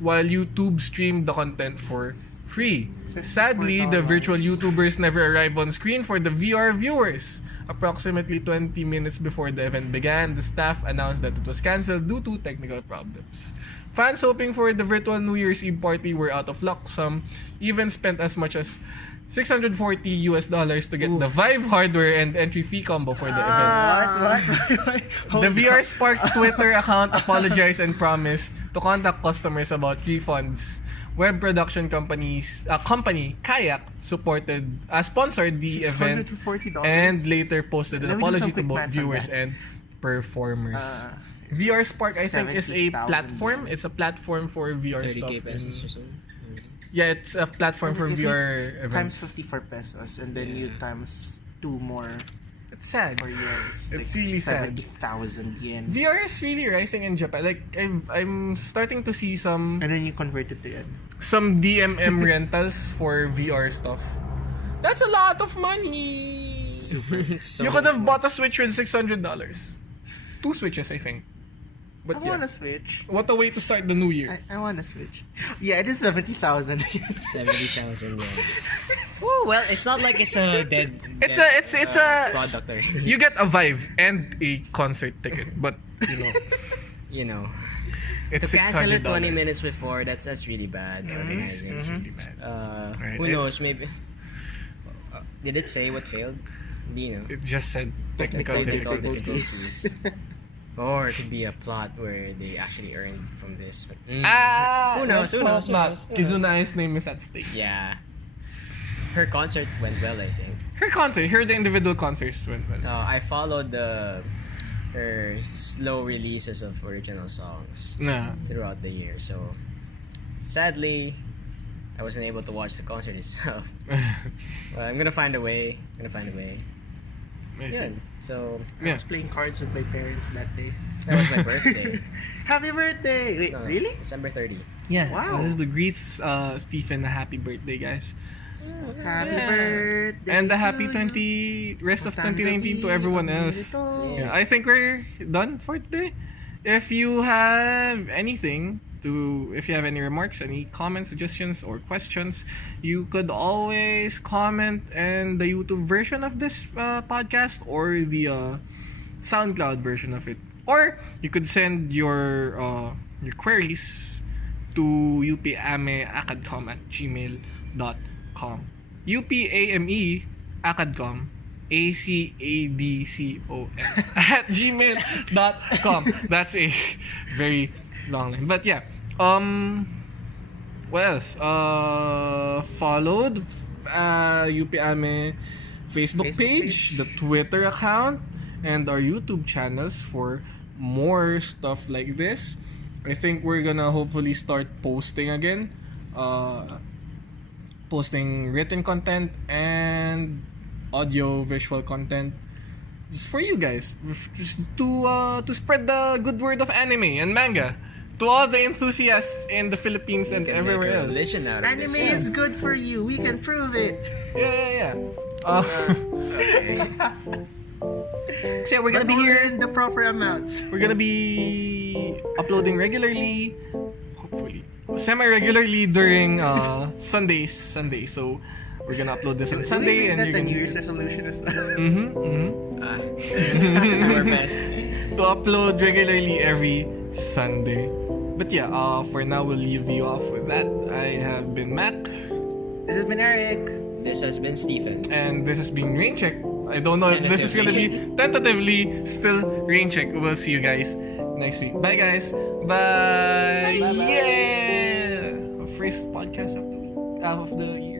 while YouTube streamed the content for free. Sadly, the virtual YouTubers never arrived on screen for the VR viewers. Approximately 20 minutes before the event began, the staff announced that it was cancelled due to technical problems. Fans hoping for the virtual New Year's Eve party were out of luck. Some even spent as much as $640 to get the Vive hardware and entry fee combo for the event. What? The VR Spark Twitter account apologized and promised to contact customers about refunds. Web production company Kayak sponsored the event $640. and later posted an Let me do apology some to quick both maths on viewers that. and performers. VR Spark, I think, is a 70,000 platform. It's a platform for VR 30k stuff. pesos or something. Yeah, it's a platform for If you VR times events. 54 pesos and then you times 2 more It's sad. for years. It's really sad. 70,000 yen. VR is really rising in Japan. Like I'm starting to see some And then you convert it to yen. DMM rentals for VR stuff. That's a lot of money. Super. You could have bought a Switch with $600. 2 Switches, I think. But I yeah, want a Switch. what a way to start the new year. I want a Switch. Yeah, it is 70,000. 70,000 yen. Oh well, it's not like it's a dead. It's dead, a product. you get a Vive and a concert ticket, but You know, it's to cancel it $600. 20 minutes before, that's really bad organizing. It's really bad. Right. Who knows? Maybe. Did it say what failed? Do you know? It just said technical Technical difficulties. difficulties. Or it could be a plot where they actually earned from this. But, Who knows, who knows, who knows, who knows. Kizuna's name is at stake. yeah. Her concert went well, I think. Her the individual concerts went well. I followed her slow releases of original songs Nah. throughout the year. So, sadly, I wasn't able to watch the concert itself. Well, I'm gonna find a way. Yeah. So I was playing cards with my parents that day. that was my birthday. Happy birthday! Wait, No, really? December 30. Yeah. Wow. Elizabeth greets Stephen a happy birthday, guys. Happy Yeah. birthday! And the to happy you. 20 rest of 2019 to everyone else. Yeah, I think we're done for today. If you have anything if you have any remarks, any comments, suggestions, or questions, you could always comment in the YouTube version of this podcast or the SoundCloud version of it. Or you could send your queries to upameacadcom at gmail.com. upameacadcom ACADCOM at gmail.com. That's a very long name. But yeah. What else? Followed UPAME Facebook page, the Twitter account, and our YouTube channels for more stuff like this. I think we're gonna hopefully start posting again. Posting written content and audio visual content just for you guys, just to spread the good word of anime and manga to all the enthusiasts in the Philippines and Can everywhere make a else. religion out of Anime this. is good for you. We can prove it. Yeah. So we're gonna be here in the proper amounts. We're gonna be uploading regularly, hopefully semi-regularly during Sundays. So we're gonna upload this on Sunday, and that you're the gonna New Year's resolution is. Do our best. to upload regularly every Sunday. But yeah, for now we'll leave you off with that. I have been Matt, This has been Eric. This has been Stephen. and this has been RainCheck. I don't know if this is gonna be tentatively still RainCheck. We'll see you guys next week. Bye guys. Bye. Bye-bye. Yeah. First podcast of the year.